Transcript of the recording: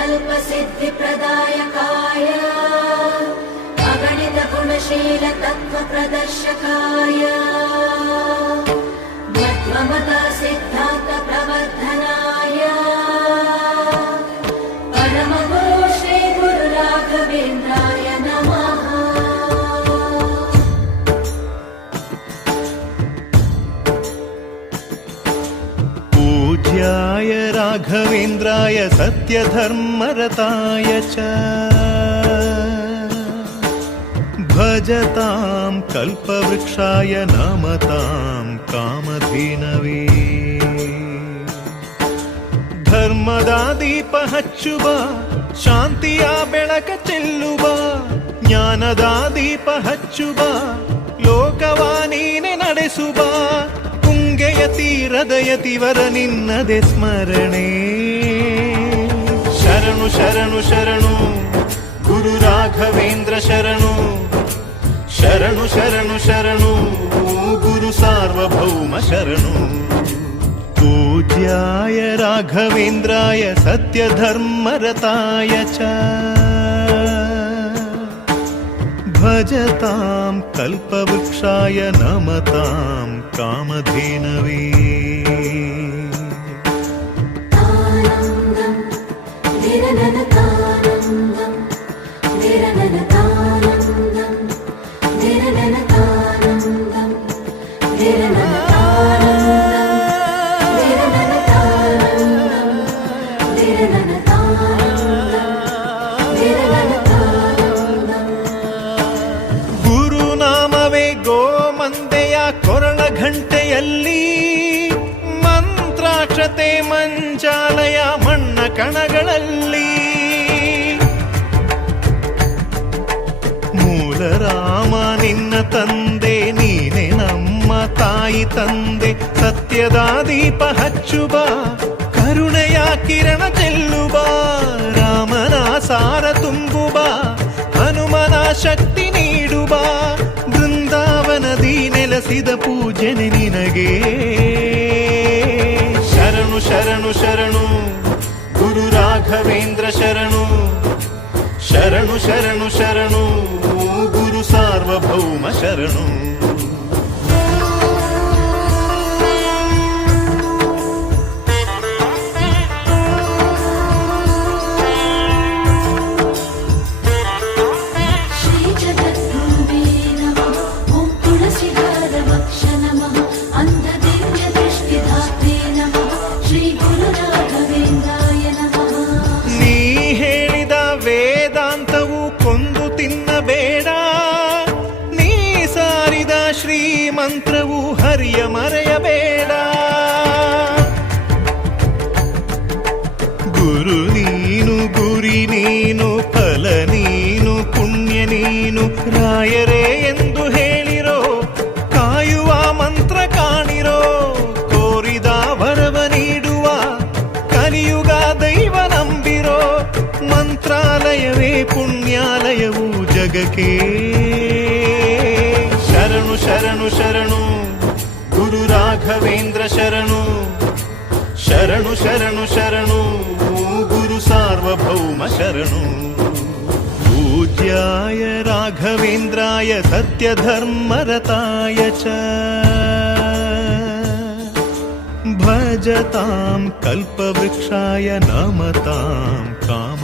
कल्पसिद्धिप्रदायकाय अगणितगुणशील तत्त्वप्रदर्शकाय मध्वमता सिद्धान्तप्रवर्धनाय परमगुरु श्री गुरु राघवेन्द्राय नमः। पूज्याय राघवेन्द्राय सत्यधर्मरताय च भजतां कल्पवृक्षाय नमतां कामधेनवे। ಧರ್ಮದ ದೀಪ ಹಚ್ಚುವ ಶಾಂತಿಯ ಬೆಳಕ ಚೆಲ್ಲುವ ಜ್ಞಾನದ ದೀಪ ಹಚ್ಚುವ ಲೋಕವ ನೀನೆ ನಡೆಸುವ ತುಂಗೆಯ ತೀರದ ಯತಿವರ ನಿನ್ನದೆ ಸ್ಮರಣೆ. ಶರಣು ಶರಣು ಶರಣು ಗುರು ರಾಘವೇಂದ್ರ ಶರಣು ಶರಣು ಶರಣು ಶರಣು ಗುರು ಸಾರ್ವಭೌಮ ಶರಣು. पूज्याय राघवेन्द्राय सत्यधर्मरताय च भजतां कल्पवृक्षाय नमतां कामधेनवे। ಗುರುನಾಮವೇ ಗೋಮಂದೆಯ ಕೊರಳ ಘಂಟೆಯಲ್ಲಿ ಮಂತ್ರಾಕ್ಷತೆ ಮಂಚಾಲಯ ಮಣ್ಣ ಕಣಗಳಲ್ಲಿ ಮೂಲ ರಾಮ ನಿನ್ನ ತಂದೆ ನೀನೆ ನಮ್ಮ ತಾಯಿ ತಂದೆ. ಸತ್ಯದ ದೀಪ ಹಚ್ಚುವ ಕರುಣೆಯ ಕಿರಣ ಚೆಲ್ಲುವ ರಾಮನ ಸಾರ ತುಂಬುವ ಹನುಮನ ಶಕ್ತಿ ನೀಡುವ ಬೃಂದಾವನದಿ ನೆಲೆಸಿದ ಪೂಜನೆ ನಿನಗೆ. ಶರಣು ಶರಣು ಶರಣು ಗುರು ರಾಘವೇಂದ್ರ ಶರಣು ಶರಣು ಶರಣು ಶರಣು ಗುರು ಸಾರ್ವಭೌಮ ಶರಣು. ಮಂತ್ರವು ಹರಿಯ ಮರೆಯಬೇಡ. ಗುರು ನೀನು ಗುರಿ ನೀನು ಫಲ ನೀನು ಪುಣ್ಯ ನೀನು ರಾಯರೇ ಎಂದು ಹೇಳಿರೋ ಕಾಯುವ ಮಂತ್ರ ಕಾಣಿರೋ ಕೋರಿದ ವರವ ನೀಡುವ ಕಲಿಯುಗ ದೈವ ನಂಬಿರೋ ಮಂತ್ರಾಲಯವೇ ಪುಣ್ಯಾಲಯವು ಜಗಕ್ಕೆ. ಶರಣು ಶರಣು ಶರಣು ಗುರು ರಾಘವೇಂದ್ರ ಶರಣು ಶರಣು ಶರಣು ಶರಣು ಗುರು ಸಾರ್ವಭೌಮ ಶರಣು. पूज्याय राघवेन्द्राय सत्यधर्मरताय च भजतां कल्पवृक्षाय नमतां काम